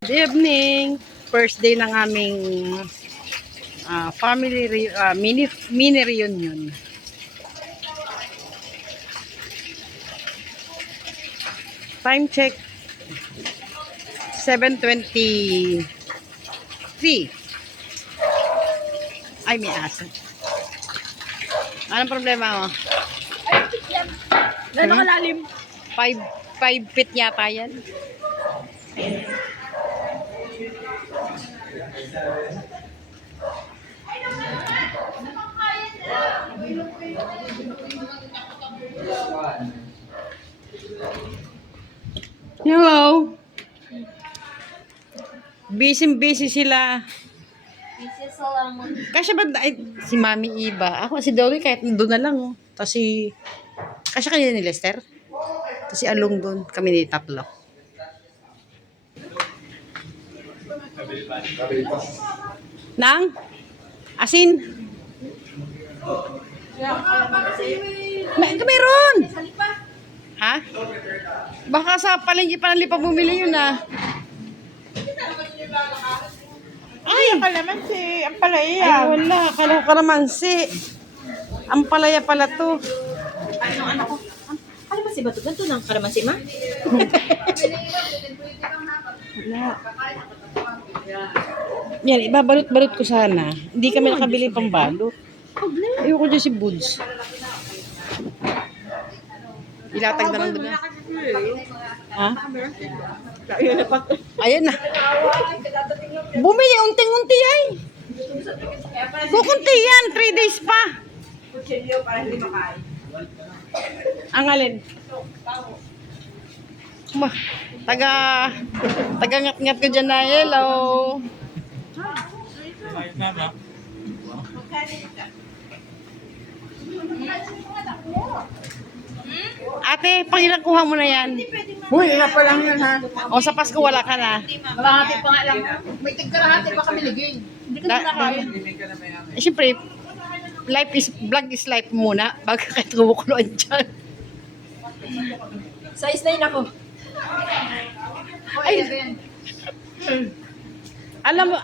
Good evening. First day ng aming mini reunion. Time check 7:23. Ay, may aso. Anong problema mo? Gano'ng kalalim? 5 feet yata yan. Hello. Busy sila. Busy sa lamon. Kasi ba si Mami Iba? Ako si Dolly kahit doon na lang. Oh. Kasi kanina ni Lester. Kasi along doon kami ni tatlo. Nang? Asin? Mayroon! Ha? Baka sa palengke pa ng lipa bumili yun ah. Ay! Kalamansi, ang palaya. Ay wala, kala ko kalamansi. Ang palaya pala to. Ano ko? Kalamansi ba ito? Ganito ng kalamansi, ma? Wala. Yan, ibabalot-balot ko sana. Hindi kami nakabili pang balot. Ayoko dyan si Buds. Ilatag na lang doon. Ha? Ayan na. Bumili unting-unti ay. Kukunti yan, 3 days pa. Ang alin? Taga-ngat-ngat ko dyan na hello. Ate, pangilang kuha mo na yan. Uy, nga pa lang yun, ha? O sa Pasko wala ka na. Kalahati pa nga lang. May tigkarahati pa kami ligay. Hindi ka na kaya. Siyempre, vlog is life muna. Bago kayo tumukuluan dyan. Size 9 ako. Ay, alam mo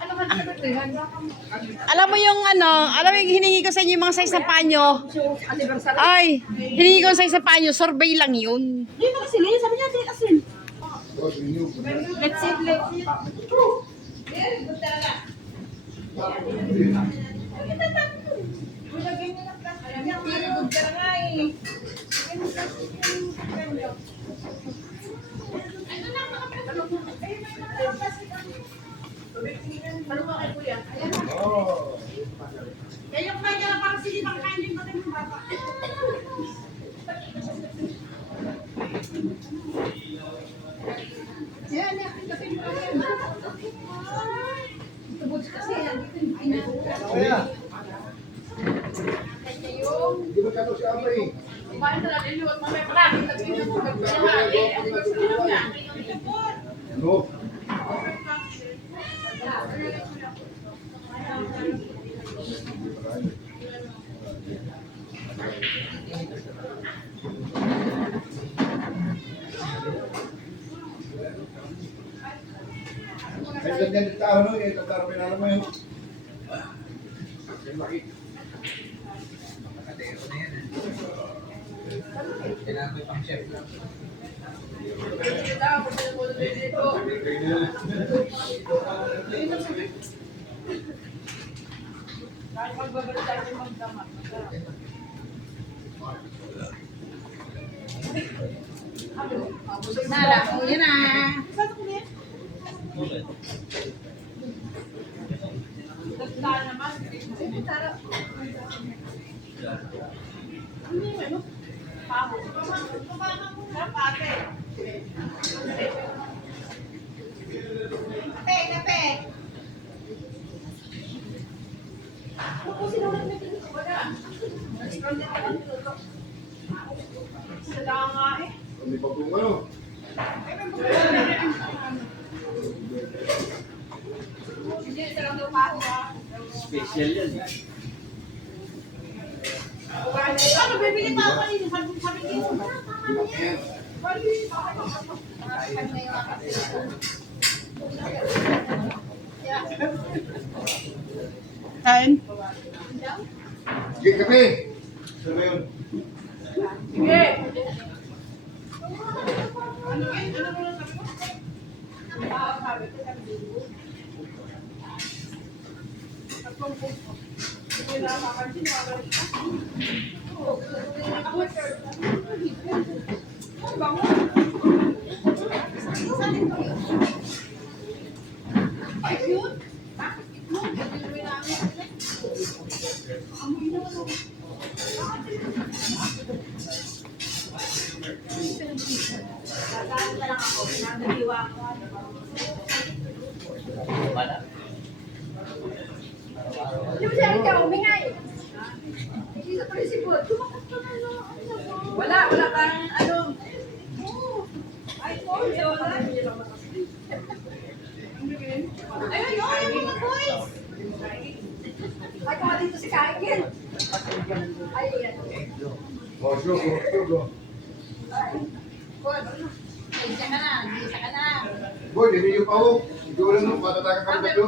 yung alam mo yung hiningi ko sa inyo yung mga size ng panyo. Ay, hiningi ko yung size ng panyo, survey lang yun. Hindi mo kasi sabi niya, di asin. Let's see, let's see. Kayong kanya na parang silibang kain din pati ng bata. Yan, nakin kasi yung kanya. Tubod kasi yan. Di ba kano si Amay? Kumain na lang iliwat mamaya parang nagsinig mo. Ano? Ay, ganyan yung tao, no? Eh, tataro pinala mo yun. Yung laki. Kailangan ko pang chef lang. Nala, yan na. Hindi pa kung ano. Special yan. Ano, bibili pa ako kanina. Sabi ko, Laki yan. Kain. Sige, kape. Saan ba yun? Sige. Wala kang ano. Ay, sorry, wala. Ayun, yung mga boys. Ay, kung dito si Kain. Ay, yan. Oh, sure. Isa ka na. Boy, hindi yung pa ho. Hindi ko lang nung patatakan kami tatlo.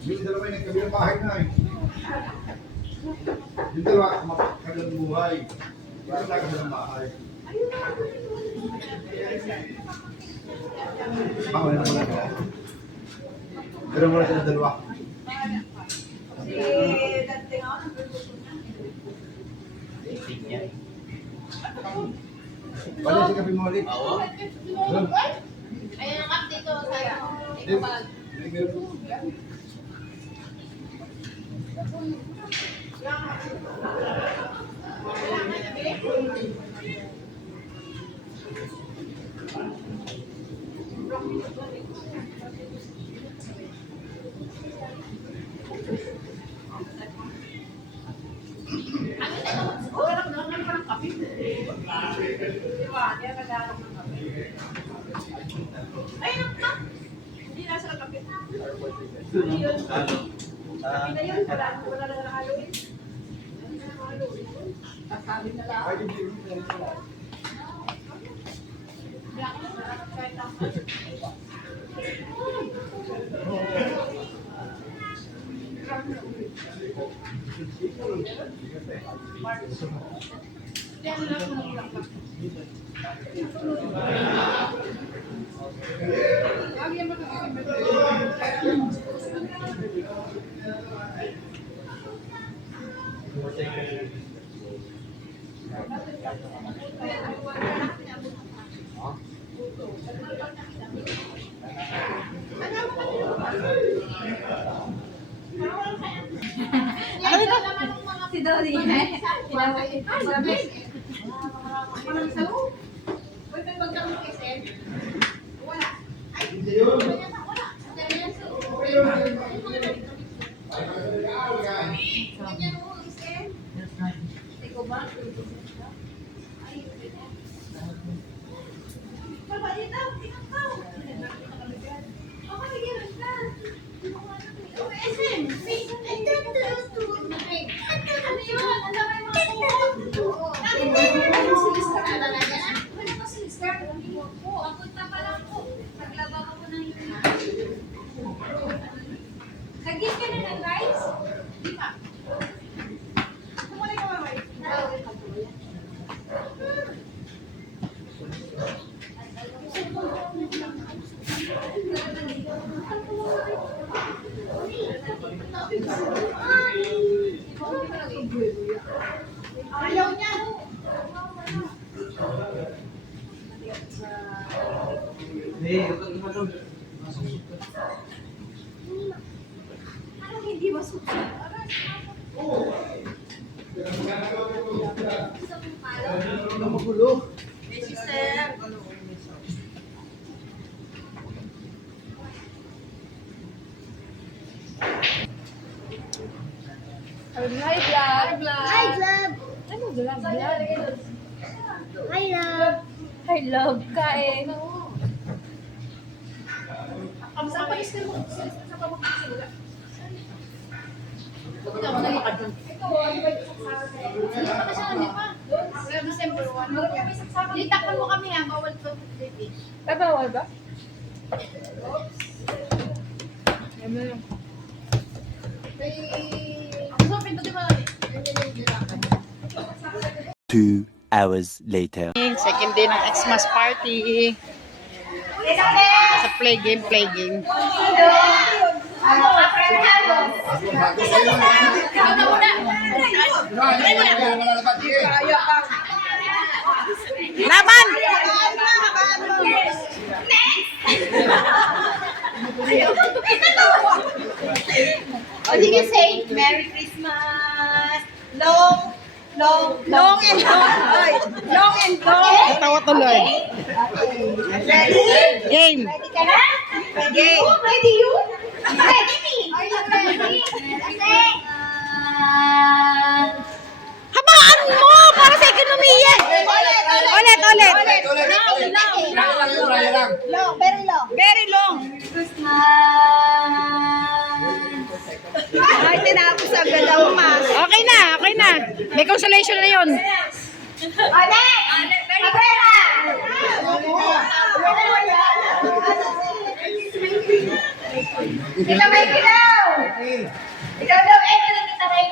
Yung dalawa yung nagkabilang bahay na eh. Yung dalawa, mapakalang buhay. Yung nagkabilang bahay. Wala na pala. Pero muna sila dalawa. Si Dating ako, Balik si kape mo ulit. ayun ang update ko sa'yo. Ayun na. Hindi nasa kapit. Kapit na yun. Wala na nakaluin. Sasabi na lang. Si Dori. Nag-give ka na ng rice? Di pa. Kumulay ka ba, rice? Ayaw niya. Anong hindi masusunod? May sister. Hi, vlog. Hi, love. Ano vlog? Vlog. Hi, love. Hi, love. Kain. Saan pa isin mo? Saan pa magsisimula? Ikaw, ano yung makadun? Ikaw, ano ba yung kasama? Hindi pa kasi, hindi pa. December 1. Litakpan mo kami ha, bawal to baby. Bawal ba? So, pindutin mo namin. 2 hours later. Second day ng Xmas party. Sa play game. Laban! O, sige, say, Merry Christmas! Long and long. Oy, long and long. Tawa tuloy. Ready? Game. Ready ka na? Ready you? Ready you? Ready me? Are you ready? Habaan mo! Para sa ekonomiya! Ulit. Long, very long. Very long. Ay, tinapos agad ang mas. Okay na. May consolation na yun. Ole! Cabrera! Kita may kilaw! Ikaw daw, ito na kita may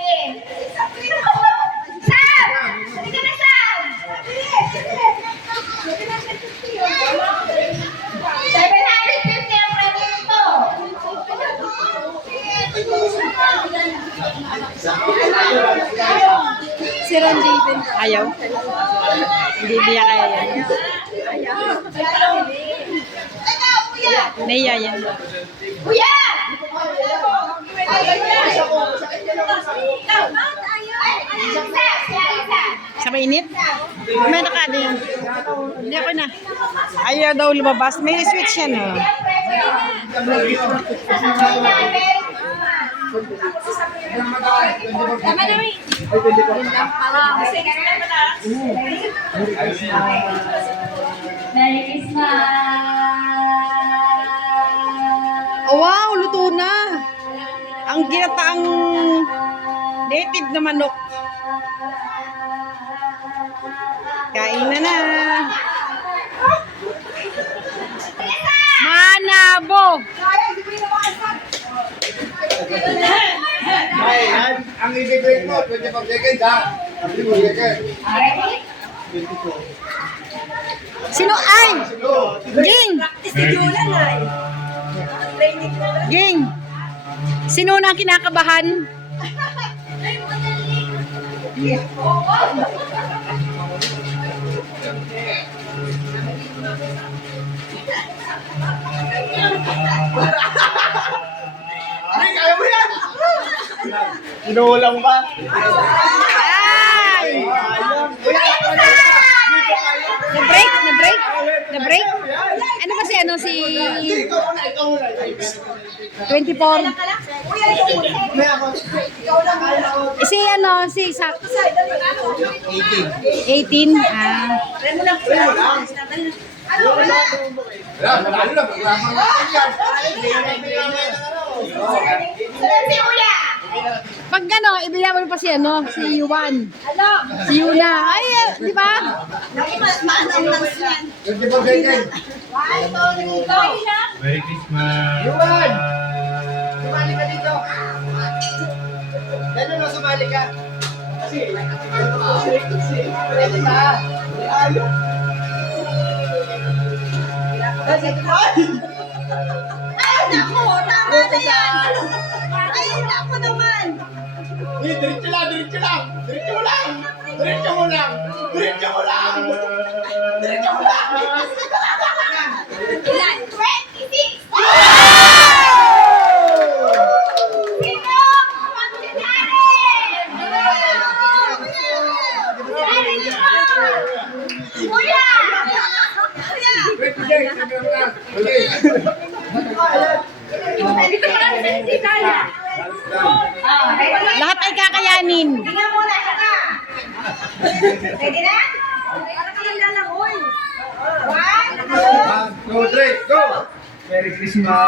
Sam! Halika na, Sam! 750 ang pwede nito! Si Ron Jaden. Ayaw. Hindi niya kaya yan. Ikaw, kuya! Naiya yan. Kuya! Sa mainit? May nakano yan. Hindi ako na. Ayaw daw lumabas. May switch yan oh. Tama na, Ray. Merry Christmas! Oh, wow, luto na. Ang ginataang native na manok. Kain na. Manabo. Ang ibig mo, 25 seconds ha? 25 seconds. Sino ay? Ging. Ging. Sino na ang kinakabahan? Ay, kaya mo yan! Inuulang ba? Ay! Na-break? Ano ba si 24? Si Sak. 18. Ah. Wala, malalo lang. Maglamang natin yan. Pag ibigay mo pa si Yuan. Si Yuna. Ay, di ba? 25 seconds. Merry Christmas! Yuan! Sumali ka dito. Ganun o, sumali ka. Kasi, pwede ba? Ayaw. Kasi, Ay, naku! Tama na yan! Ay, naku naman! diretso lang. Ilan? 26! Sino? Magsinari! Kuya! Lahat ay kakayanin. Tingnan mo na siya ka! Ready na? Para ka lang lalangoy. 1, 2, 1, 2, 3, go! Merry Christmas!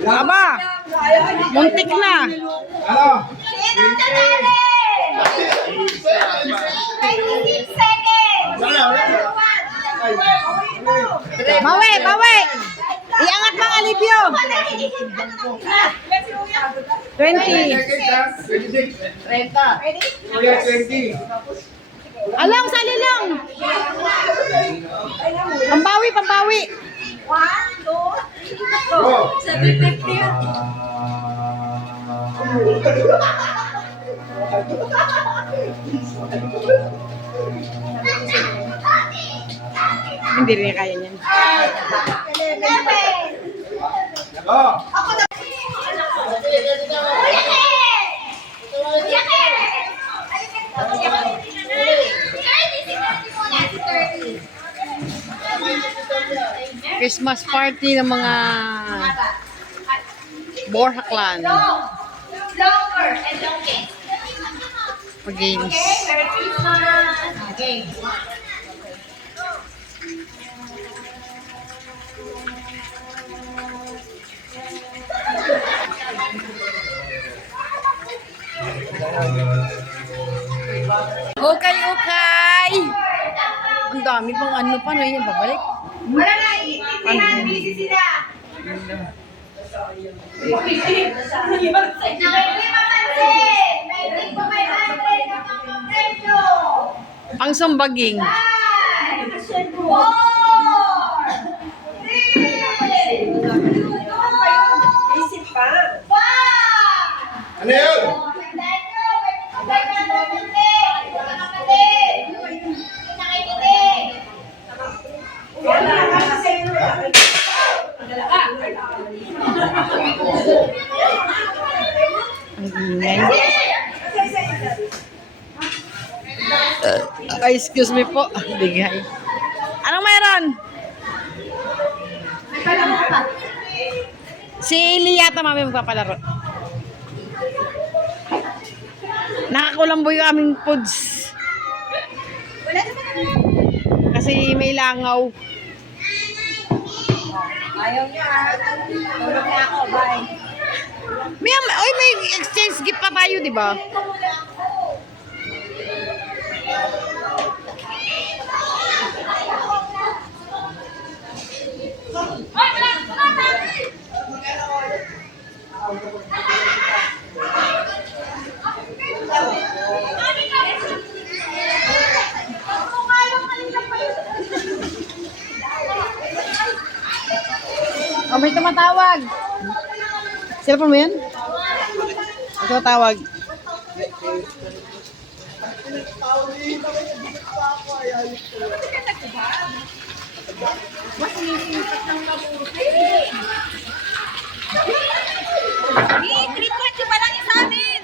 Aba, muntik na. Ano? Sino sa dali? 26 seconds. Bawi, bawi. Iangat mga alipyo. 20. 26. 30. Kuya, 20. Alang, sali lang. Pambawi, pambawi. 1, 2, 3, Go. 750. Hindi rin kaya niyan. 11. Go. Ako na. Christmas party ng mga Borja clan. Longer and longest. Pag-games. Merry Christmas. Okay. Okay, okay. Ang dami pang ano pa na yan. Babalik. Wala na, iintindi na. Busy sila. Nakikipapansin. May drink pa 500 na pang-premyo. Pang sambaging. 5, 4, 3, 2, Isip pa. 1. Ano yun? Wala ka kasi. Ang ingay. Excuse me po. Bigay. Anong meron? Si Eli yata mami magpapalaro. Nakakulambo yung aming foods. Kasi may langaw. Ayaw niya. Tulog na ako. Bye. May exchange gift pa tayo, di ba? Oh, may tumatawag. Sila pa mo yan? May tumatawag. Eh, 320 pa lang yung sa amin.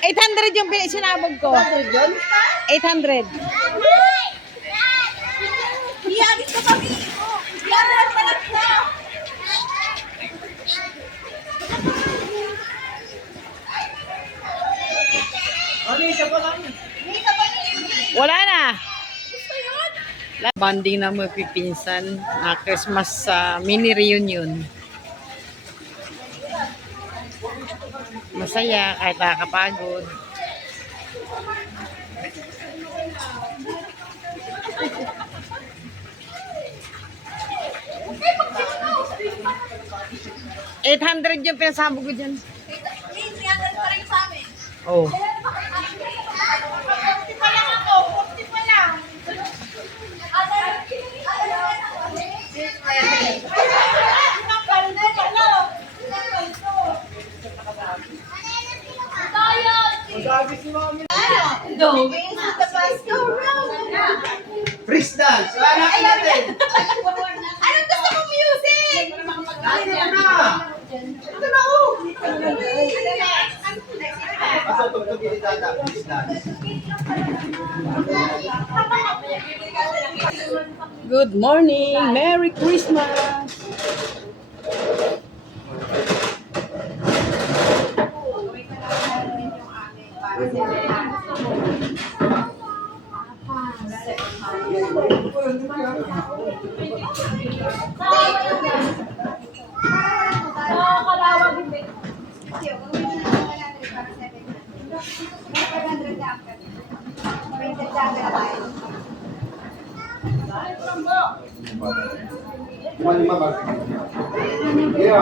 800 yung sinabog ko. 800. Iyagis ko kami. Yan pa lang siya. Wala na. Banding na magpipinsan. Christmas mini reunion. Masaya kahit nakakapagod. $800 yung pinasabog ko dyan. 300 pa rin sa amin. Oh. 40 pa lang ako. 40 pa lang. Going to the bus go round. Freeze dance. Wala ka natin. Anong gusto mong music? Ito na. Ito na, oh. Basta tugtugin ni Tata. Freeze dance. Good morning. Merry Christmas. Lima ba? Iya.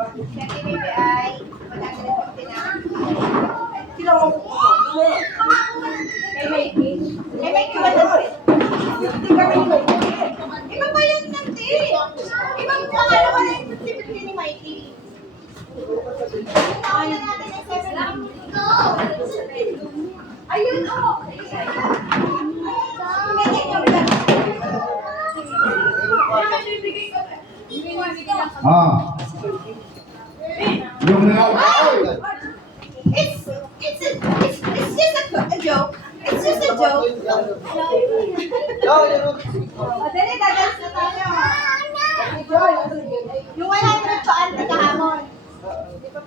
Kasi baby ay, madami na pang tinang. Kay Mikey. Kay Mikey, wala ko rin. Iba ba yun nanti? Ibang pangalan ko rin si ni Mikey. Tawag na natin yung 7. Ayun, oh. Ah. Yung na. It's just a joke. It's just a joke. Dali, dadas na tayo. Yung 100 to ante kahapon.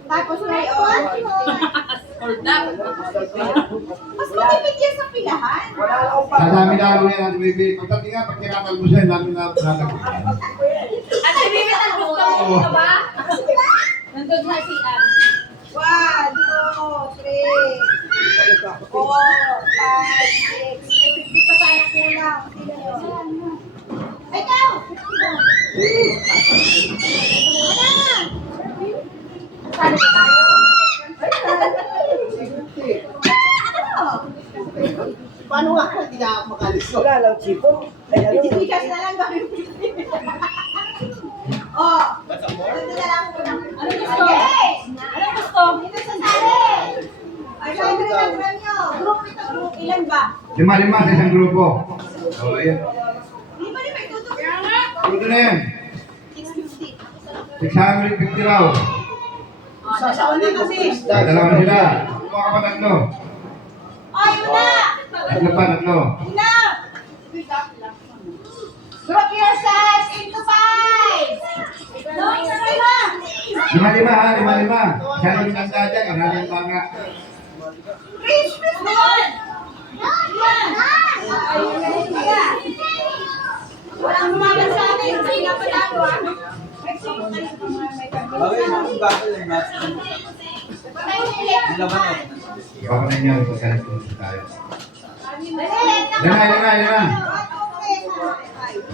Tapos ngayon. Mas matipid yan sa pilahan. Ang dami na ano yan, baby. Pagdating nga, pag tinatalbo siya, dami na nagagawin. At si Bibi, ang gusto mo ka ba? Nandun na si Ann. 1, 2, 3, 4, 5, 6. May 50 pa tayo kulang. Sino yun? Ikaw! Ano? Sali pa tayo? Ano? Paano nga? Hindi na ako makalis. Wala lang, Chico. Bigas na lang gawin. Oh, ito na lang. Ano gusto? Yes! Ano gusto? Ito sa sali. Ay, sabi na lang nyo. Group ito, group. Ilan ba? Lima sa isang grupo. O, ayan. Di ba may tutok? Ito na yan. 650. 650 raw. Dalawa na kasi. Dalawa na sila. Kumuha ka pa tatlo. Oh, yun na! Tatlo pa, tatlo. Yun na! Group yourselves into 5! No, Lima ha, lima. Siya yung nanda dyan, marami ang banga. Chris, doon! Walang lumaban sa atin. Hindi na panalo, ah. Bakit yung bakal yung bakal? Nilaban ako. Baka na niya, magkasalit ko tayo. Lima.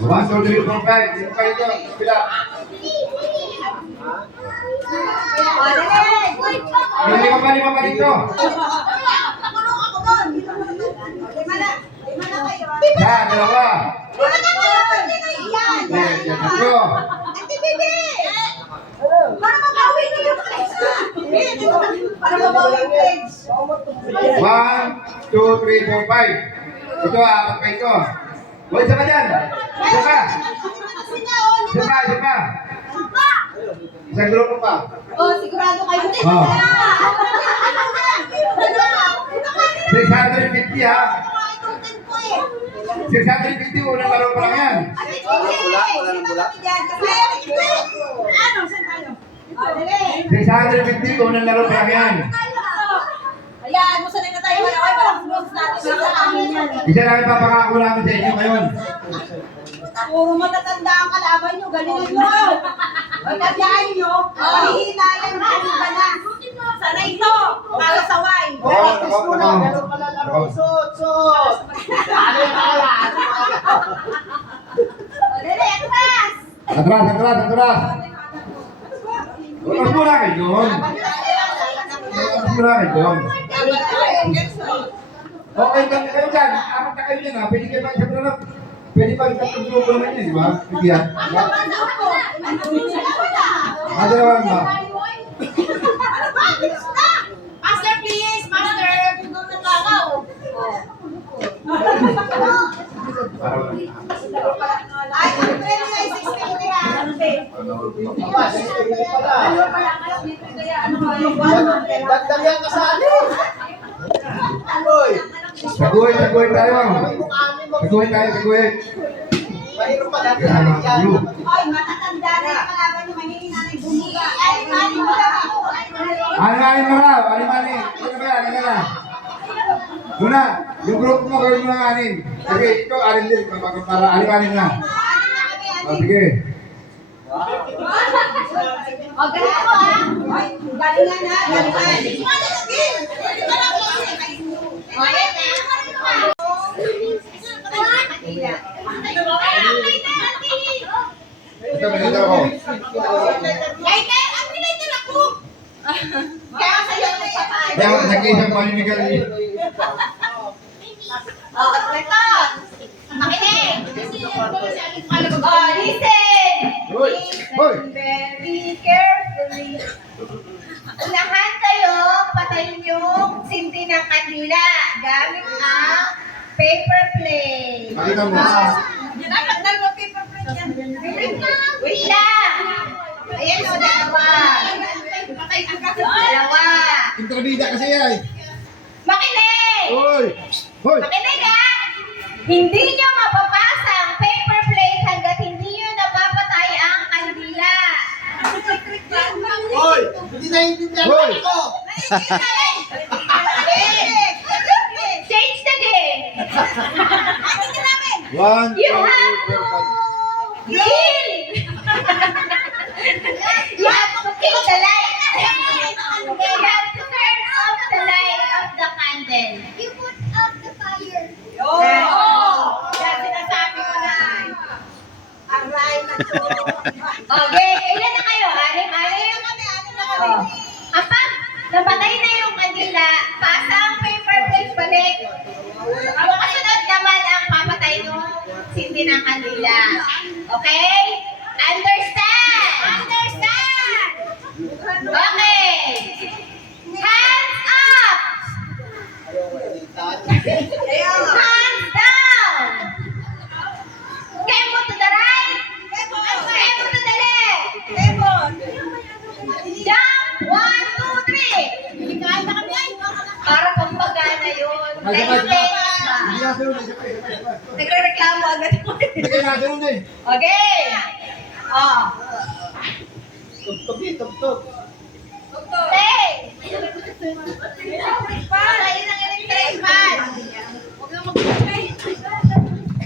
1, 2, 3, 4, 5. Dito pa ito. Pila. Lima pa dito. Nakulong ako doon. Lima na kayo. Ha, dalawa. Lima na kayo. Yan. Tatlo. Ate Bibi! Para mabawi na yung isa. Para mabawi yung legs. 1, 2, 3, 4, 5. Ito, apat pa ito. O, isa ka dyan. Isa ka. Isa pa. Isang grupo pa. Oh, sigurado kayo. Oh. 650 ha. 650, unang laro pa lang yan. Ano? Saan tayo? Oh, dali. 650, unang laro pa lang yan. Ayan, musanay na tayo. Walang rules natin. Walang amin yan. Isa lang ipapangako namin sa inyo ngayon. Puro matatanda ang kalaban nyo. Galingan nyo. Pagkakayaan nyo, mahihinayan mo kung iba na. Sana ito, para sa wine. Practice muna. Ganun pala laro. Sut. Ano yung nakalaan? O, dali, atras. Atras. Huwag muna kayo doon. Okay, kayo dyan. Apat na kayo dyan ha. Pwede kayo mag-isip na. Pwede pa isang grupo naman yan, di ba? Pwede yan. Madalawan ba? Master, please! Master! Ay, ang premyo ay 650 ha. Dagdagan ka sa atin. Uy. Saguhin tayo. Saguhin. Mahirap pa dagdagan yan. Ay, matatanda na yung kalaban nyo. Mahihina na yung bumuga. Ay, mani mo lang ako. Ano ba? Ano na? Muna, yung group mo gawin mo ng anin. Kasi ito, anin din. Para anin na. O, sige. O, galing ako ha. Ay, galingan na. Galingan. O, ayan na. Ito, pinito ako. Lighter! Ang lighter ako! Kaya sa'yo ang nagpapaano. Kaya nag-isang paninigal eh. Oh, ito! Makinig! Oh, listen! Hoy! Hoy! Listen very carefully. Unahan kayo, patayin yung sinti ng kandila gamit ang paper plate. Pakita mo. Dapat dalawa paper plate yan. Wait lang! Ayan o, dalawa. Dalawa. Intrabida kasi yan. Makinig! Hoy! Hoy! Makinig ha! Hindi nyo mapapasa ang paper plate hanggat hindi nyo napapatay ang kandila. Hoy! Hindi naiintindihan Hoy! ako! Change the game! One, You two, have three, to four, five. kill! You have to kill the light! You have to turn off the light of the candle. You put out the fire. Oh! Yan sinasabi ko na. Aray na to. Okay, ilan na kayo? Anim? Oh. Kapag napatay na yung kandila, pasa ang paper plate balik. Ang kasunod naman ang papatay nung sindi ng kandila. Okay? Understand? Understand! Okay! Hands up! Hands down! Tempo to the right! Tempo to the left! Jump! 1, 2, 3! Para pampagana yun. Sabay, sabay, sabay. Hindi Tense na sunod, sabay, sabay, sabay. Nagre-reklamo agad ako. Hindi kayo nasunod eh. Okay! Oh. Tugtog. Hey! Patayin ang electric fan.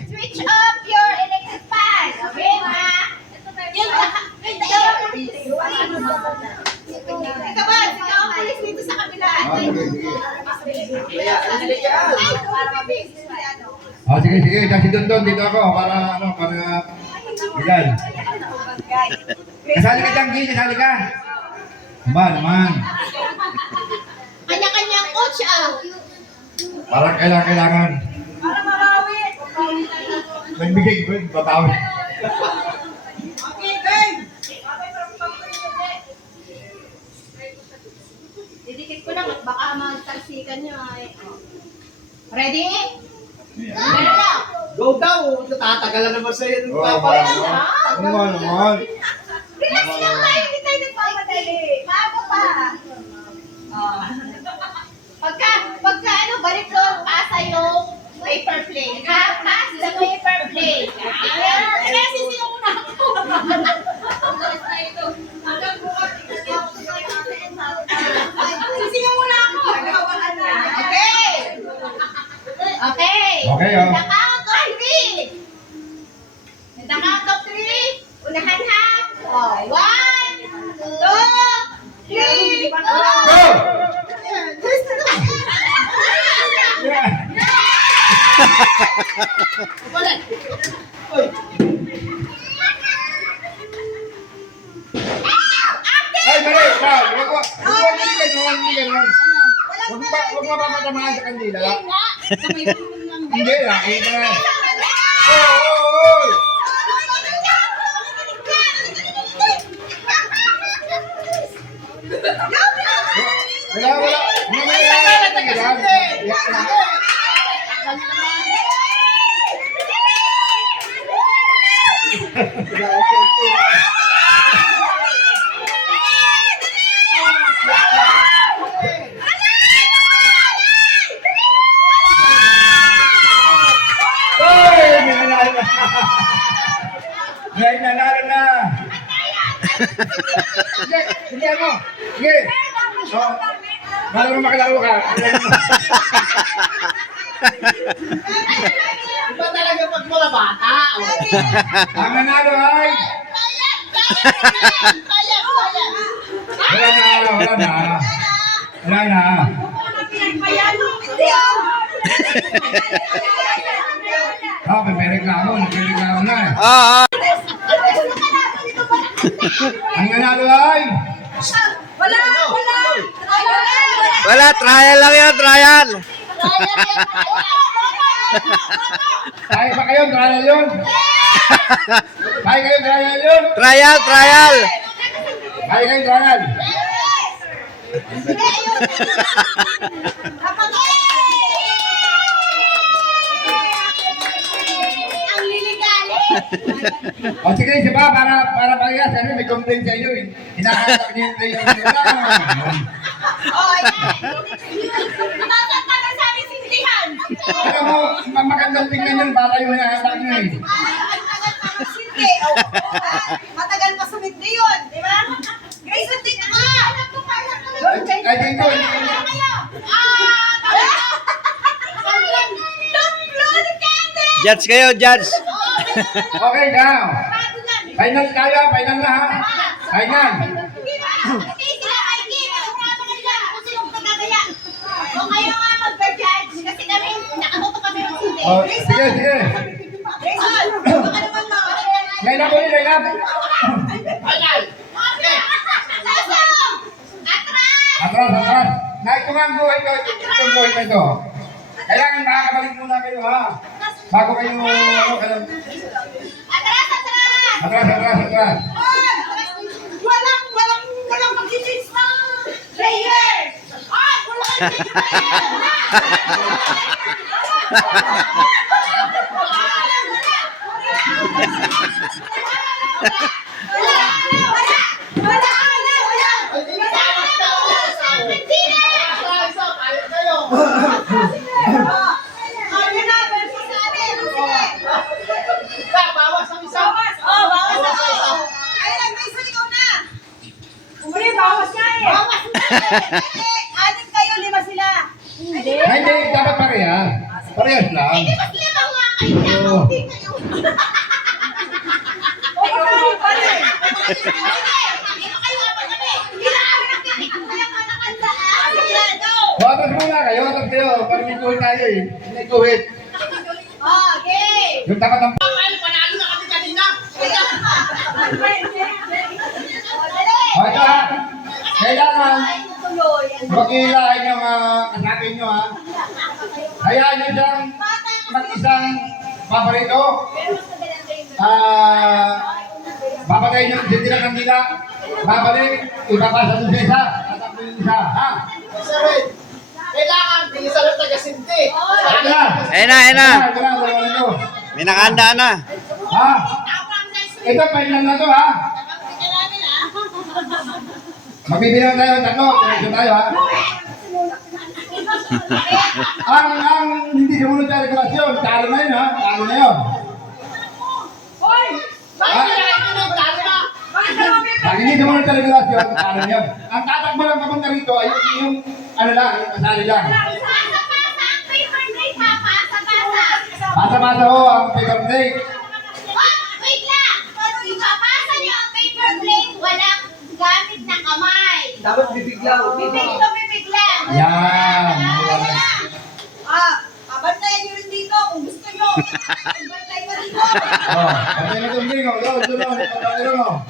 Switch off your electric fan. Okay, ma? Ito ba? Ikaw ang pulis dito sa kabila. Para mabilis na ano. Oh, sige, sige. Kasi doon, dito ako. Para, para... Ilan? Kasali ka dyan, Gigi. Kasali ka. Naman. Kanya-kanyang coach ah. Parang kailangan. Para marawi. Nagbigay ko, batawi. Didikit ko lang at baka magtalsikan nyo ay. Ready? Meron na. Go daw! Natatagalan naman sa'yo ng Oo, papa. naman. Relax lang tayo, hindi tayo nagmamadali. Bago pa. Oh. Pagka ano, balik doon, pasa yung paper plate. Ha? Pass the paper plate. Kasi sinuna ako. Sisigaw muna ako. Okay. Okay. Okay, oh. The count of three. The count of three. Unahan ha. Oh, 1, 2, 3, go! Go! Yeah. Ay, mali! Hindi ganun. Huwag mapapatamaan sa kandila. Hindi, nakita na. Oy! Wala. May nanalo na. Sige mo. Sige. Para mo makalaro ka. Iba talaga pag mga bata. Ang nanalo ay... Wala na. May reklamo na. Ang nanalo ay... Wala! Wala, trial lang yan, trial. Ay ba kayo, trial yun? Ay kayo, trial yun? Trial, trial. Ay kayo, trial. Ang liligali. O sige, isa pa, para parehas. Sabi, may complaint sa iyo. Hinahanap niyo yung player. Oh, yan. Bakit ka na sabi sindihan? Alam mo, magandang tingnan yun para yung hinahanap niyo eh. Sindi. Matagal pa sumindi yun, di ba? Grace, hindi ka! Ay, dito. Judge kayo, judge. Okay, now. Final tayo, final na ha. Final. Oh, sige, sige. Grayson, baka naman ma. Line up ulit, line up. Atras, atras. Na ito nga ang buhay ko. Itong buhay na ito. Kailangan makakabalik muna kayo ha. Bago kayo, ano, kayo. Atras, atras, atras. Walang mag-change na player! Ay, wala! Bawas ang isa. Anim kayo, 5 sila. Ay, hindi, dapat parehas. Parehas lang. Oo. O, atras muna kayo, atras kayo. Para may kuhit tayo eh. May kuhit. Yung tapat ng... O, ito ha. Kailangan makilahin yung kasabi nyo ha. Hayaan nyo siyang mag-isang paborito. Babagay nyo hindi lang ang nila. Babalik, ipapasa nyo sa isa. Tatakbo yung isa, ha? Kailangan, bilisan ng taga-sinti. Ito na. Ayun na, ayun na. Ito na, dalawa na to. May nakahanda na. Ha? Ito, final na to ha. Magbibilang tayo, tatlo. Diretso tayo ha. Ang hindi sumunod sa regulasyon, talo na yun ha. Talo na yun. Pag hindi sumunod sa regulasyon, talo na yun. Ang tatakbo lang papunta rito ay yung ano lang, yung kasali lang. Basa-basa ho ang paper plate. Wait lang! Ipapasa niyo ang paper plate, walang gamit na kamay. Dapat bibiglaw. Bibig lang. Yan. Bantayan nyo rin dito kung gusto nyo. Bantay mo dito. Oh, pati na itong bingo. Doon, pati mo.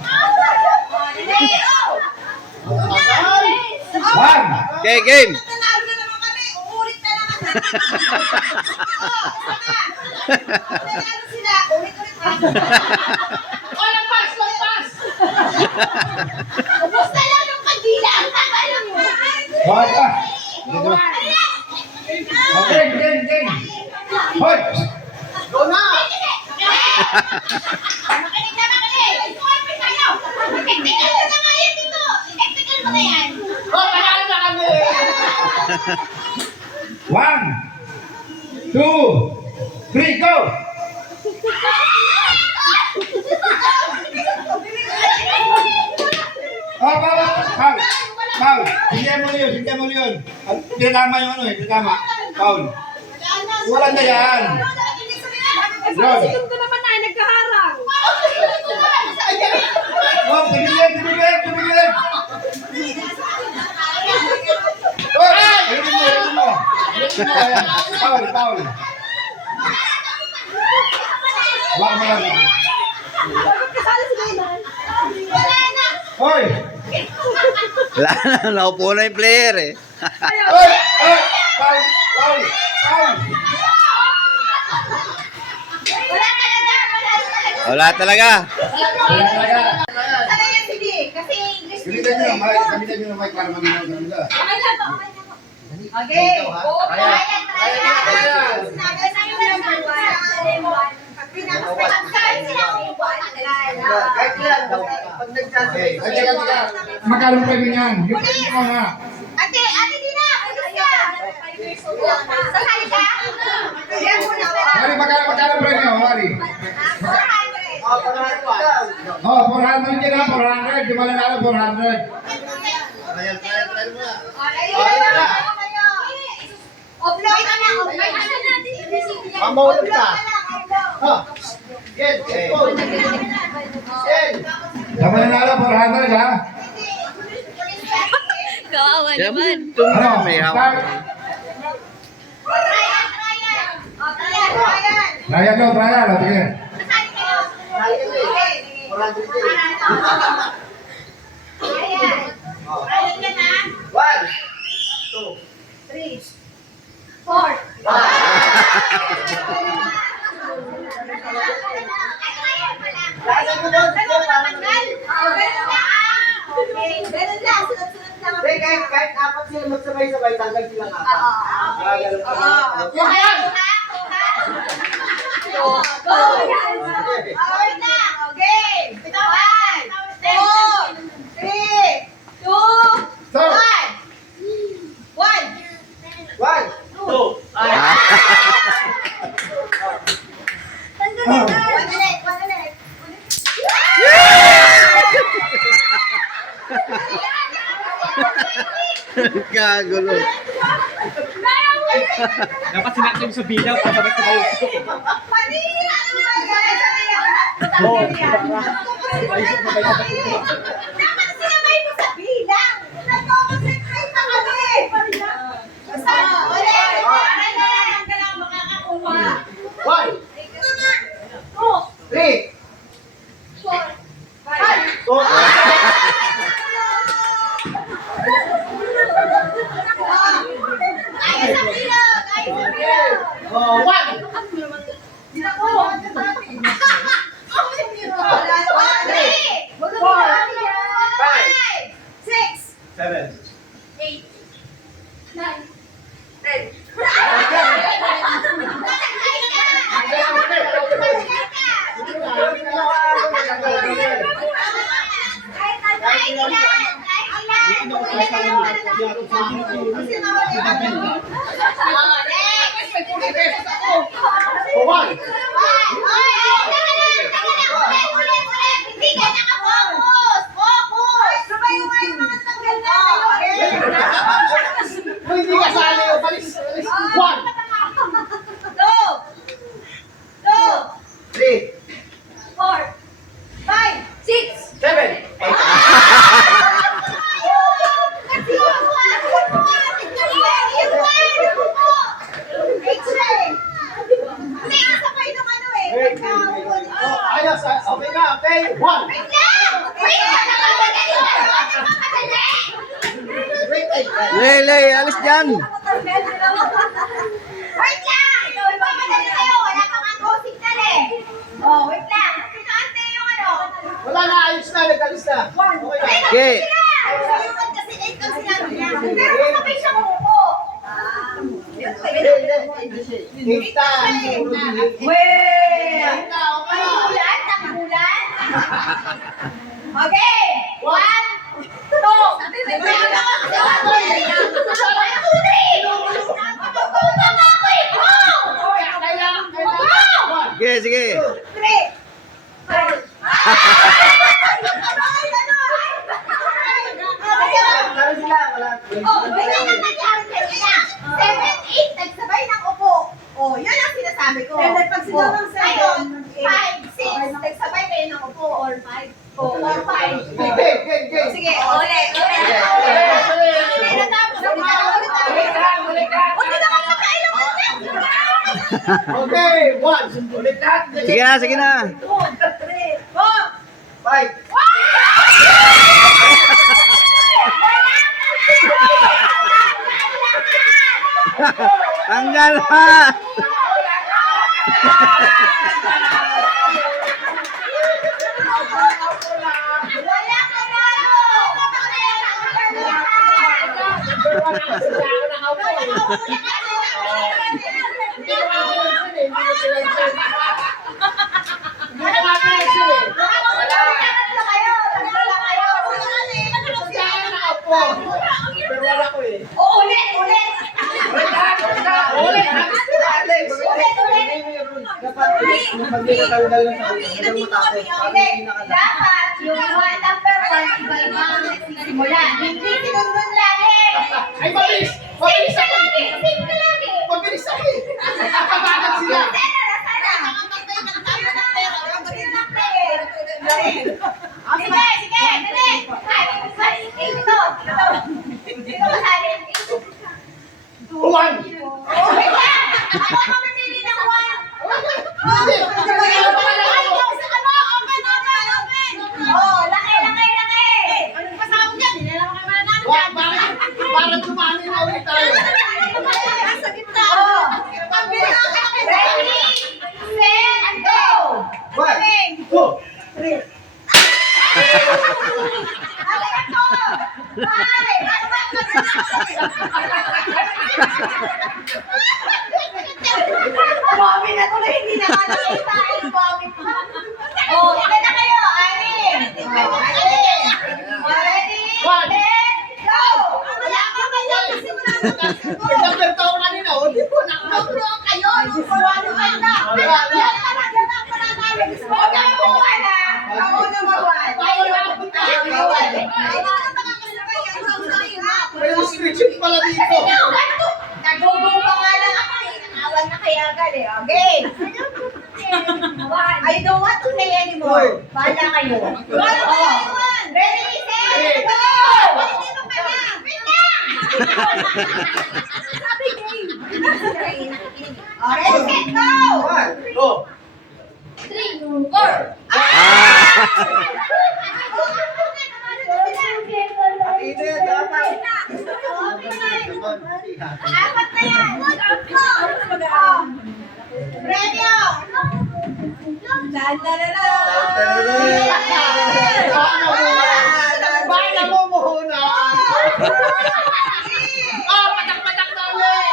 One. Okay, game. Nanalo na naman kami. Uulit na naman. Nanalo sila. Ulit-ulit pa. Gusto lang ng kandila. Ang tagal mo. One ka. Okay, game. Hoy! Go na! Makinig na makinig. Sumapit tayo. Technical na nga yan dito. Technical mo na yan. Oh, panalo na kami! 1, 2, 3, go! Oh, Paul. Hindi mo yun. Tinama yung ano eh, tinama. Paul. Wala na yan. Yun. Ko naman na, nagkaharang. Oh, tumigil. Oh, ayun mo. Ayan. Paul. Wala mo lang. Bakit kasali si Gayman? Wala Hoy! Wala na, naupo na yung player eh. Hoy! Hoy! Foul! Foul! Foul! Wala talaga, wala talaga. Wala talaga. Wala talaga. Sana yan, sige. Kasi English Gamitan nyo ng mic. Gamitan nyo ng mic para maginaw ganun. Okay lang to, okay lang to. Okay. Ryan, Ryan. Naga na yung number one. Pag pinakasabi sila kung one, Kahit yan, pag nag-translate. Ay, teka. Magkano pwede niyan? Yung pwede mo na. Ate, ate Dina, alis ka. Sasali ka? Yan muna. Mari, magkano premyo? Mari. 400. Oh, panahan ko. Oh, 400 yun ha, 400. Di ba nanalo 400? Trial mo na. Ayun na. Upload ka na. Upload ka na. Mamahulog ka. Upload. Ha? Yan, yan po. Yan. Di ba nanalo 400 ha? Kawawa naman. Ano? May Start. hawak. Ryan, Ryan. Ryan. Ryan daw, Ryan. O, sige. Sasali kayo. Okay. 400 din. Ryan. Ryan ka na. 1, 2, 3, 4. Lasan mo doon. Okay, ganun lang. Sunod-sunod lang. Hindi, kahit apat sila magsabay-sabay, tanggal silang apat. Ganun pa lang. Kuha. Go. Wait na. Okay. 1, 2, 3, 2, Start. 1. 1, 2, One ulit. Kagulo. Dapat sinabi mo sa bilang para sabay-sabay. Panira naman, guys. Dapat sinabay mo sa bilang. Nag-concentrate na kami. Basta, ulit. Para na lang ka lang makakakuha. 1, 3, 4. Kaya sa bilang. Oh, 1, Five, 6, 7. 8, 9, 10. Oh, 1. Kung hindi ka sali, umalis. 1, 3, 7. Oh, ayos. Okay na, okay. 1. Wait, Lay, alis dyan. Wait lang! Magpapadali kayo! Wala pa nga go signal eh! Oh, wait lang! Sino ante yung ano? wala na, ayos na, nag-alis na. Okay na. Okay. Ayun kasi 8 ang sinabi niya. Pero kasabay siya umupo. Hita. Weh! Hita, okay na. Nakulan? Nakulan? Okay! 1, 2, 3, Sige, sige. 3, 4. Laro sila, wala. Oh, ganyan ang nangyari kanina. 7, 8, nagsabay ng upo. Oh, yun ang sinasabi ko. Pag sila ng 7, 5, 6, nagsabay kayo ng upo. Or 5. Oh, or 5. Okay. Sige, ulit. Hindi na tapos. Hindi na ulit. Huwag mo na kayo magkailangan yan. Okay, 1. Ulit lahat. Sige na, sige na. 2, 3, 4. 5. Tanggal ha! Wala ka Pero wala ko eh. Ulit! Dapat pag may natanggal na sa ulo, walang matapos. Dapat yung number 1 iba-iba ang nagsisimula. Hindi sinunod lagi. Ay, mabilis! Mabilis ako! Simple lagi. Mabilis ako eh! Nakabagat sila! Sige, dali. Ito. Sino kasali? One! Wait lang! Ako ang mamimili ng 1. Oh, laki. Anong pasama mo dyan? Hindi na lang kayo mananalo. Parang tumali na ulit tayo. Sa gitna. Ready, set, go! One, two, three. Bobby na tuloy, hindi na nakakita. Bobby pa. Oh, ito na kayo. Anim. Ready, set, go! Wala ka kayo kasi wala ka kasi go. Number taon kanina, o di po na. Magro kayo. Yung kuwano ka na. Yan talaga na pananalig. Huwag kang buwan ha. Ako number 1. May restriction pala dito. Nagugong pa nga lang ako eh. Nakawan na kaya agad eh. Okay. I don't want to play anymore. Bahala kayo. Ready, set, go! Hindi mo pa na. Sabi game. Ready, set, go! One, two. 3, 4. Hindi, dapat. Apat na yan. Ready, oh. Paano mo muna? Patak-patak na ulit!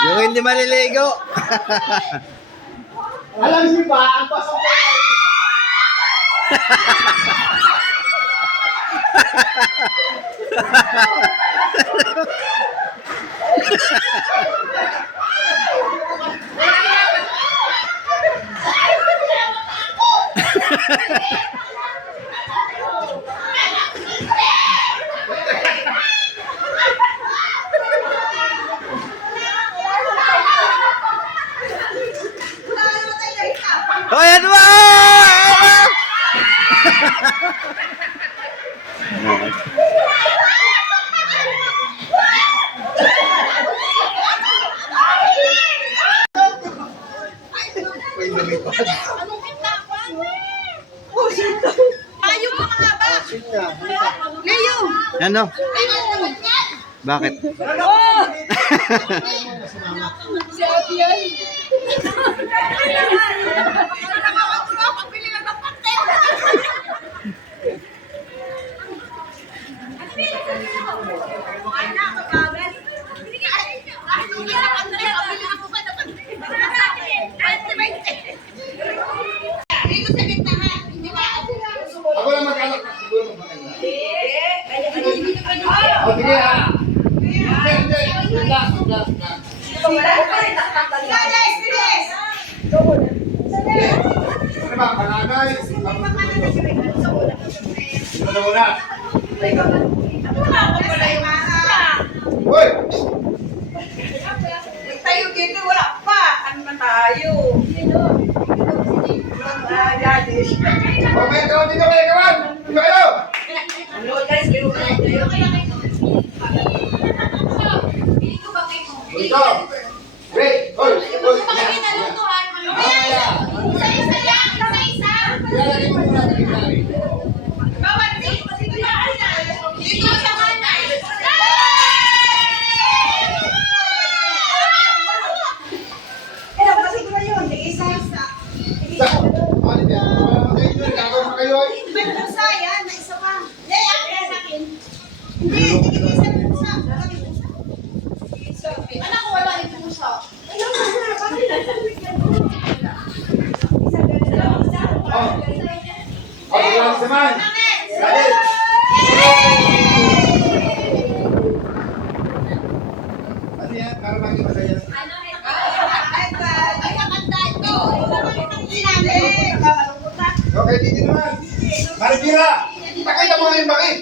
Yung hindi maliligo. Alam niyo ba, ang pasok ko Hoy, ano ba? Ano? Bakit? Ako lang mag-alak. Siguro maganda. O, sige ha. Hindi. Last. Ano ba? Panganay? Ano na muna? Hoy! Tayo dito, wala pa. Ano na tayo? Ito. Break. Hoy. Hoy. Mamaya. Isa-isa lang, isa-isa. Ilalagay mo muna sa gitna. Bawat dito sa kanan. Kaya ba siguro yun? Isa-isa. Isa. Ano yan? Kayo doon. Gagawin mo kayo ay. May pusa yan, na isa pa. Kaya sa akin. Hindi, tigil isa ng pusa. Anak ko, wala rin puso. Ayun, pusa. Bakit? Oh. Oh, bilang saman. Dali. Ano yan? Para maging masaya. Okay, dito naman. Marikira. Pakita mo nga yung bakit.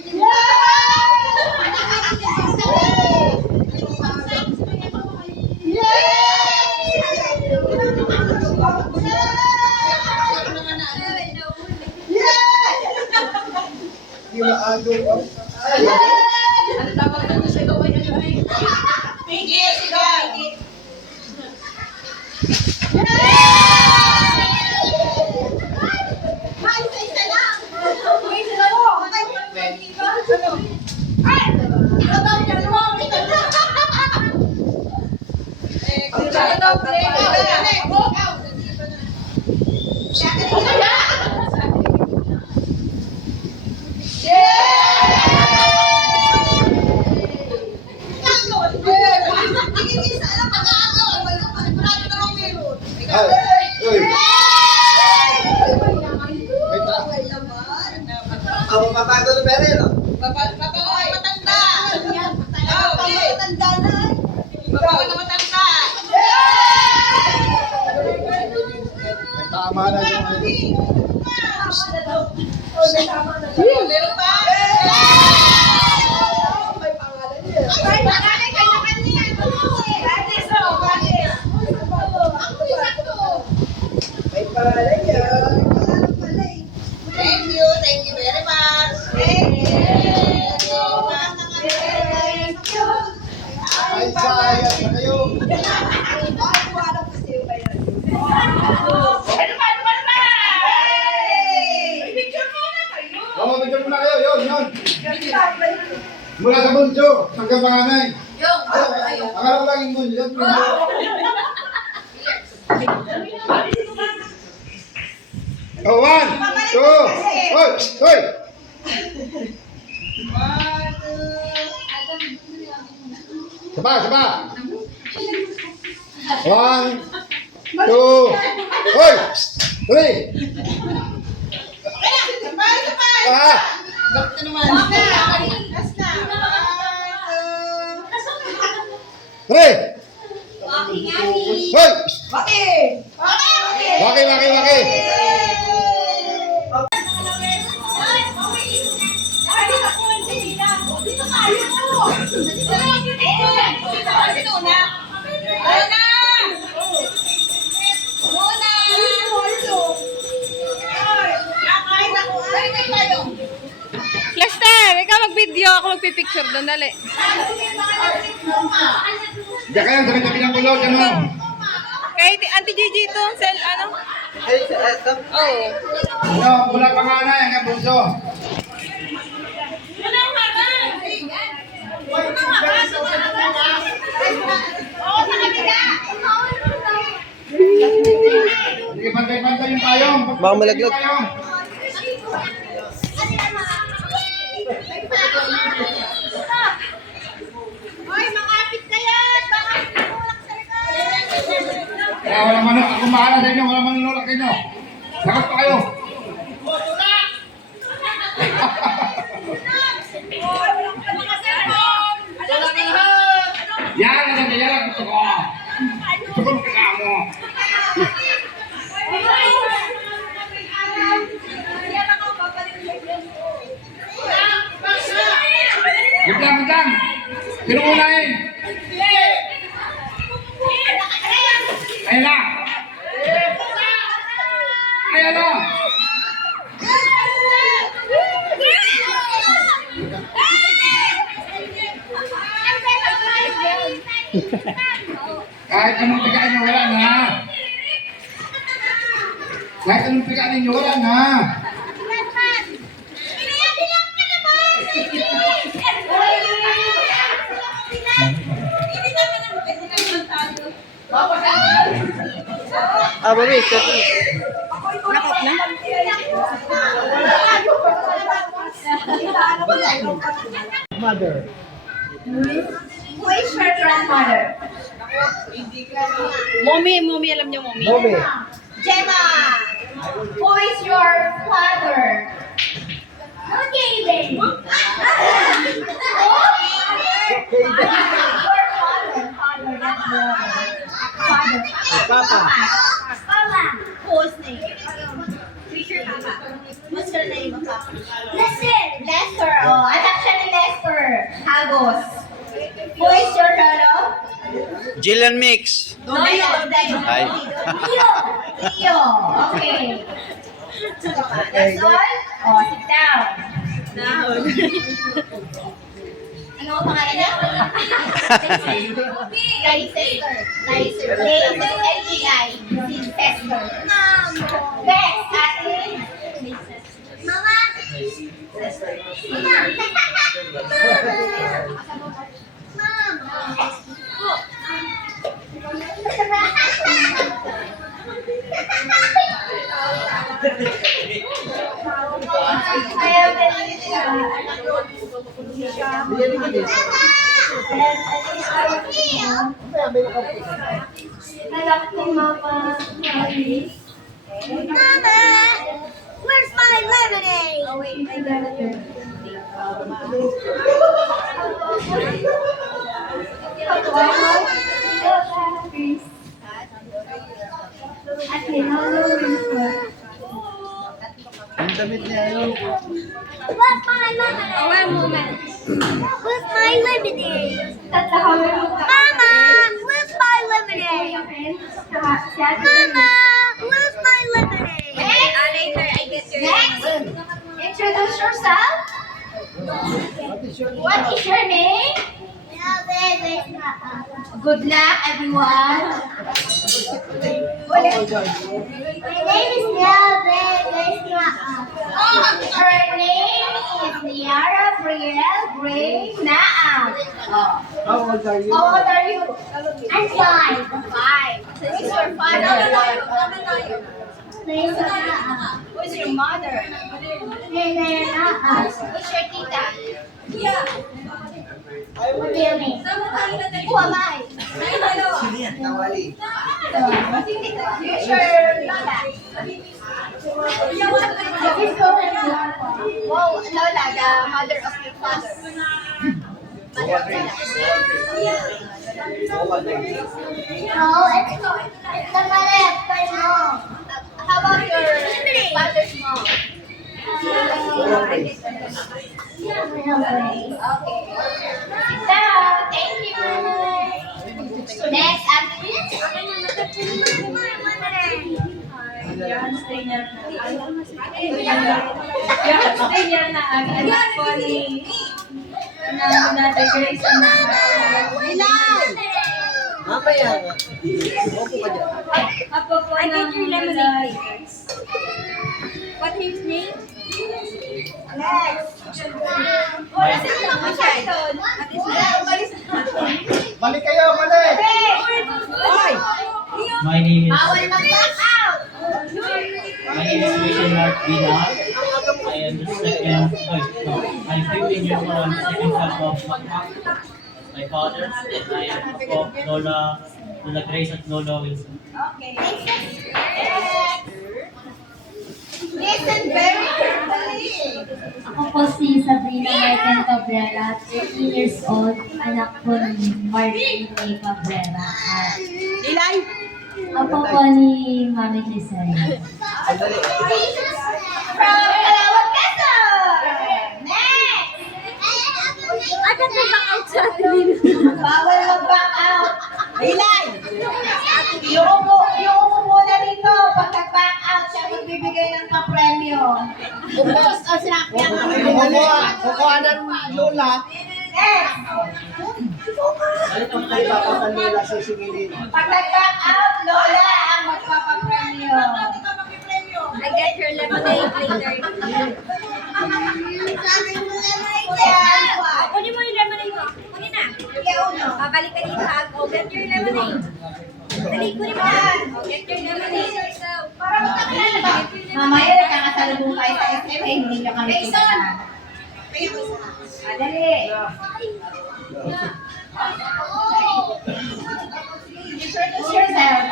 Uy. Wait lang. Ako papago ng pera yun. May tama na yung May pangalan yan. Thank you very much. ay sayang na kayo. Oo, picture muna kayo. Yun. Mula sa bunso, hanggang panganay. Akala ko lang yung bunso. Oh, 1, 2, hoy, hoy. Saba. 1, 2, hoy, 3. Ah, Pre! Hoy! Waki! Lester, ikaw mag-video, ako magpipicture doon, dali. Diyan kayo, sa tabi ng kulot, ano? Kay Auntie Gigi ito, ano? Oo. Ano, mula panganay hanggang bunso. Sige, pantay-pantay yung payong. Baka malaglag. Payong. Hoy, makapit na yan! Baka tulak sa likod! Kaya walang manok. Ako bahala sa inyo, walang manunulak sa inyo. Sagot pa kayo. Yan. Gusto ko. Gusto ko magkakamo. Gudang. Sino unahin? Ayun na. Ayun na. Hey! Kahit anong pigaan nyo, wala na. Kahit anong pigaan ninyo, wala na. Ah, babi, nakap na. Mother. Who is your grandmother? Mommy, alam niyo, mommy. Mommy. Gemma. Who is your father? Okay, then. Your father, not father. Papa. Papa. Whose name? Who's your papa? What's your name, Papa? Lester. Lester. Oh, at actually Lester. Hagos. Who is your lolo? Jillian Mix. Noyo. Hi. Leo. Leo. Okay. That's all? Oh, sit down. Ano ang pangalan niya? Leicester. Leicester. L-E-I. Leicester. Bex, ate. Mama. Anak ko, Mama. Mama, where's my lemonade? Oh, wait, I got it. Ang damit niya, ano? Where's my lemonade? One moment. Where's my lemonade? Mama, where's my lemonade? Mama, where's my lemonade? Later, I get your next. Introduce yourself. What is your name? Good luck, everyone. My name is Her name is Niara Brielle Gray Naam. How old are you? How old are you? I'm 5. 5. Who's your father? Who's your mother? Who's your tita? What do you mean? Who am I? Tawali. Who's your lola? Wow, Lola, the mother of your father. Mother of No, it's the mother of my mom. How about your father's mom? Okay. Sit down. Thank you. Next, Mamaya nga. Opo ka dyan. I get your lemonade. What his name? Balik kayo, balik! My name is bawal mag-back out. Vision Mark Vida. I am the second. I'm 15 years old. I'm the second son of my father. And I am of Lola Grace at Lola Wilson. Listen very carefully. Ako po si Sabrina Martin Cabrera, 13 years old, anak po ni Martin May Cabrera. At ako po ni Mami Giselle. Sandali. From Calawag, Quezon. Next. I can go back out sa atin. Bawal mag-back out. Hilay! Yung upo muna dito. Pag nag-back out, siya magbibigay ng pa-premyo. Ubus o sinakyan. Kukuha ng lola. Next. Papasal nila sisingilin. Pag nag-back out, Lola ang magpapapremyo. I get your lemonade later. Kunin mo yung lemonade mo. Kunin na. Babalik ka dito ha. Go get your lemonade. Dali, kunin mo na. Go get your lemonade. Para magkakilala ba? Mamaya nagkakasalubong kayo sa SM, hindi nyo kami kita. Dali. Introduce yourself.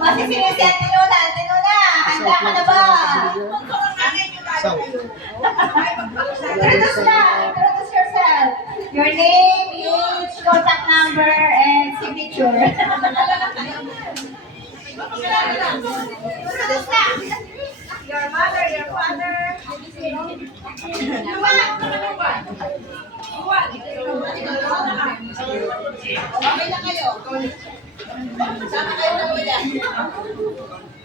Masisingil si Ate Lola. Ate Lola, handa ka na ba? Introduce na. Introduce yourself. Your name, age, contact number, and signature. Introduce na. Your mother, your father. Okay na kayo. Sama kayo na wala.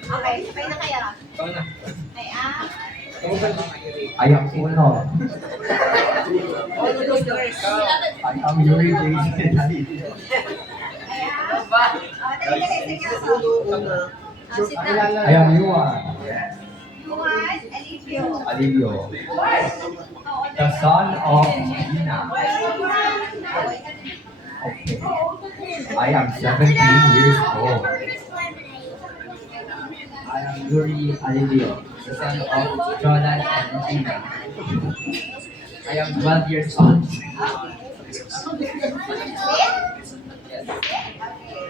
Okay, sabay na kayo. Ay, I am Uno. I am Yuri Jason. Dali, seryoso. I am Yuan. Juan, Alivio. Alivio. The son of Gina. Okay. I am 17 years old. I am Yuri Alivio, the son of Jordan and Gina. I am 12 years old.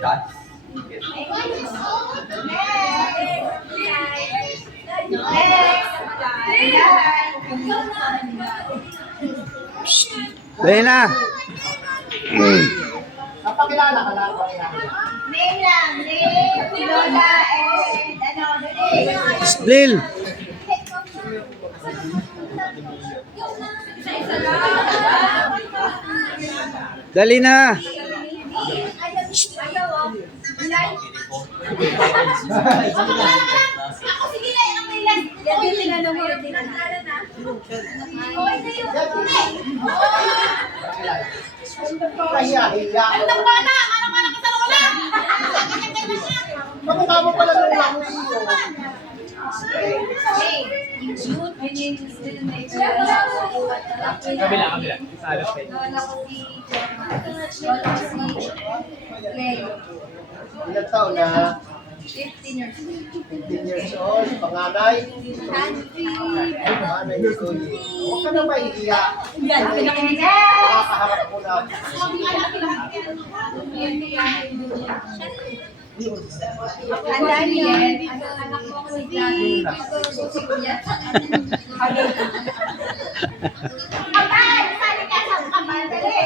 That's Dali na. napakilala ka lang. Name lang, name, Lola, and ano, dali. Splil. Dali na. Ako, sige na, yan ang may last. Yan yung tinanong mo. Tinanong na. Okay na yun. Kahiya-hiya. Ano ng bata? Manang-manang ka sa Lola? Kamukha mo pala ng lang iyo. Hey, June, my name is still my Kabila. Salap kayo. Lola ko si Lola ko si Leo. Ilang taon na? 15 years old. 15 years old. Panganay? Country. Panganay ni Tony. Huwag ka na mahihiya. Yan, Makakaharap mo na. Ang Daniel, anak ko si Gladys. Kapal! Sali ka sa kapal, dali.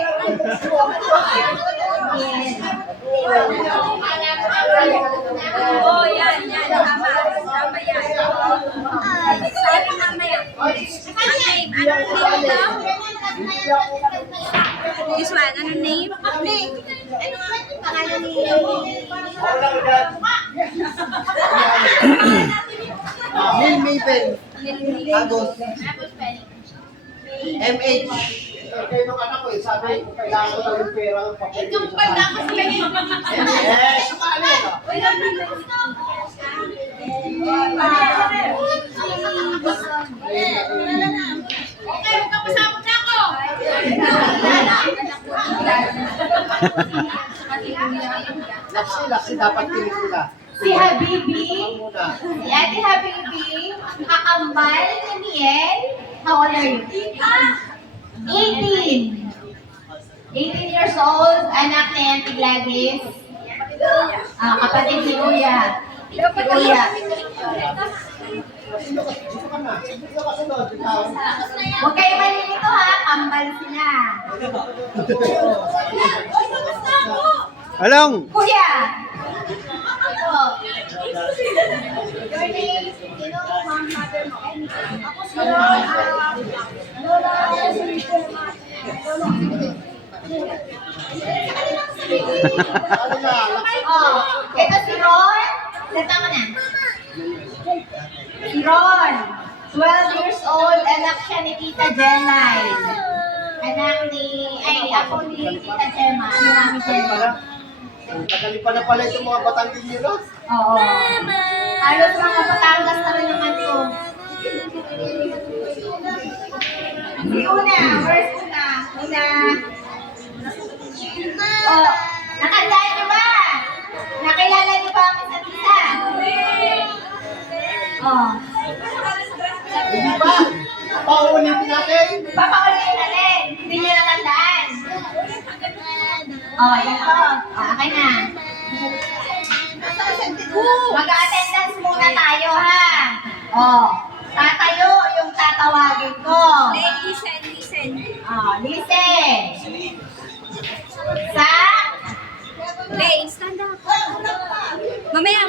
Oh, yan. Tama. Tama yan. Sabi mamaya. Ang name. Anong name daw? This one. Anong name? Ano nga pangalan ni... Neil Maven. Agos. MH. Kaya nung anak ko sabi ko kailangan ko daw yung pera ng papel. Yung pala kasi yun. Eh, sumali ka. Okay, magkapasabot na ako. Laksi dapat kinikula. Si Habibi, Muna. si Ate Habibi, kakambal ni Miel. How old are you? 18. 18 years old, anak ni Auntie Gladys. Kapatid ni Kuya. Kuya. Dito ka na. Dito ka sunod. Ikaw. Huwag kayo malilito ha, kambal sila. Along. Kuya! Ito. Your name, sino ma'am, mother mo? Ako si Lola. Ano na? Oh, ito si Ron. Senta mo na. Si Ron. 12 years old, anak siya ni Tita Jenay. Ako ni Tita Gemma, ni Mami Gemma. Tagali pa na pala itong mga Batanggin nyo, no? Oo. Halos mga Batangas na rin naman to. Si Una, where's Una? Una. Oh, nakandaan niyo ba? Nakilala niyo ba ang isa't isa? Oh. Hindi ba? Pauulitin natin. Papaulitin natin. Hindi niyo natandaan. Oh, yan po. Okay na. Mag-attendance muna tayo, ha? Oh. Tatayo yung tatawagin ko. Listen. Oh, listen. Sa? Stand up. Mamaya.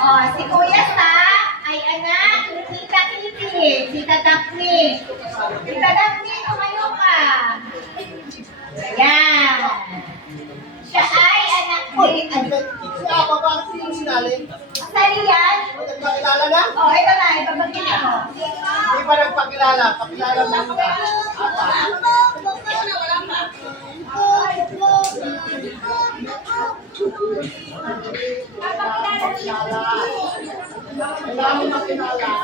Oh, si Kuya Sa ay anak ni Tita Kitty, Tita Daphne. Tita Daphne, tumayo ka. Ayan. Siya ay anak ni... Siya, pa yung sinalin? Sali yan? Nagpakilala na? Oh, ito na, ipapagkita ko. Hindi pa nagpakilala. Pakilala mo muna. Kailangan makilala.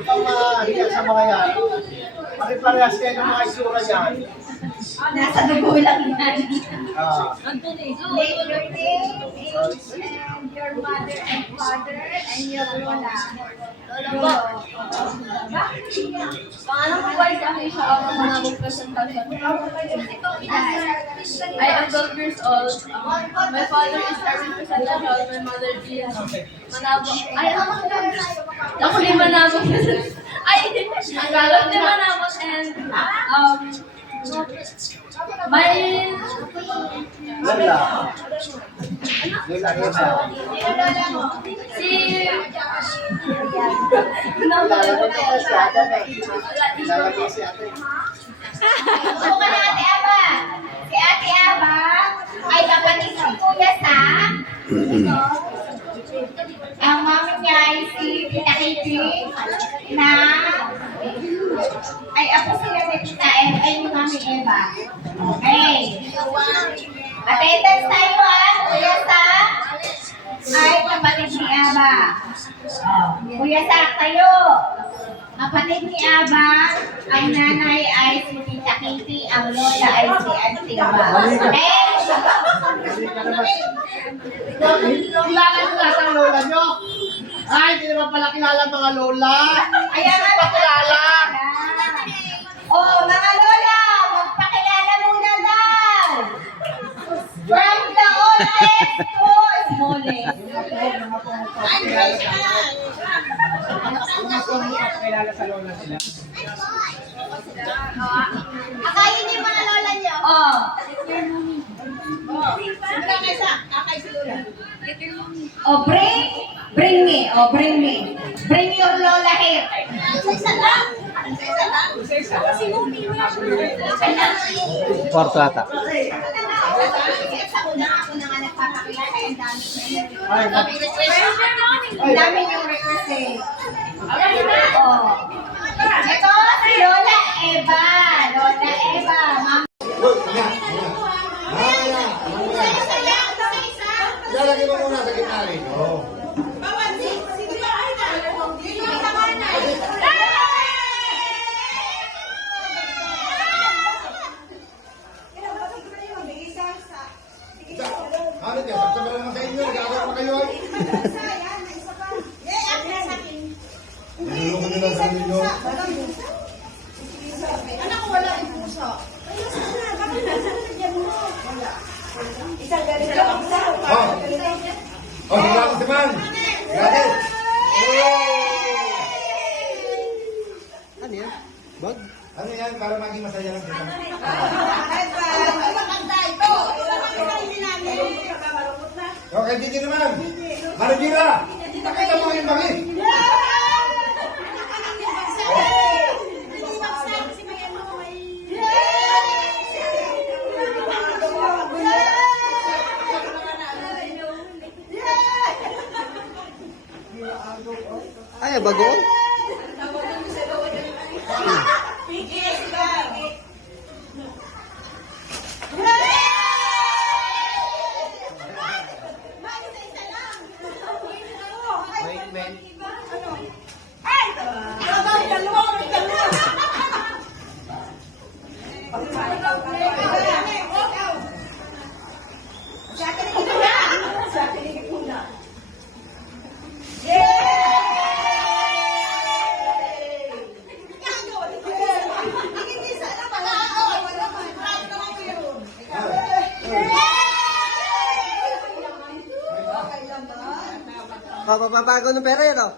Pamahiya sa mga yan. Pare-parehas kayo ng mga isura yan. Nasa dugo lang yan. Ah. Your name, age, and your mother and father, and your lola. Pangalan ko ay Aisha ako mga presentation. I am 12 years old. My father is a representative. My mother is Manabong. Ako ni Manabong. Ako ni Manabong and my Lola. Lola Eva. si Kilala mo ito kasi ate na. Kilala mo si ate. Buka na Ate Aba. Si Ate Aba ay kapatid si Kuya Sa. Ang mami niya ay si Tita Kitty na ay ako sila ni Tita Eva ay yung mami Eva. Okay. Attendance tayo, ha. Kuya Sa ay kapatid ni Aba. Kuya Sa, tayo. Kapatid ni Aba, ang nanay ay si Tita Kitty, ang lola ay si Auntie Aba. Okay? Kilala nyo lahat ang lola nyo? Ay, hindi naman pala kilala ang mga lola. Ayan nga, Pakilala. Oh, mga lola, magpakilala muna daw. From the oldest to smallest. Kilala sa lola sila. Akayin niyo yung mga lola niyo. Oh. Oh, bring me. Oh, bring me. Bring your lola here. Kwarto ata. Sa una ako na nga nagpapakilala, ang dami request. Ang dami yung request eh. Oh. Ito si Lola Eva. Lola Eva. Ma'am. Lalagay mo muna sa gitna rin. Oo. Ano dyan? Sabsaban naman sa inyo. Nag-aawat pa kayo. Nilulungan nyo lang sa inyo. Oh, salamat naman. Gratis. Ano yan? Bag? Ano yan? Para maging masaya lang sila. Okay, Gigi naman. Marikira. Nakita mo yung bagi. Ay, bago. Papapago ng pera yan, oh.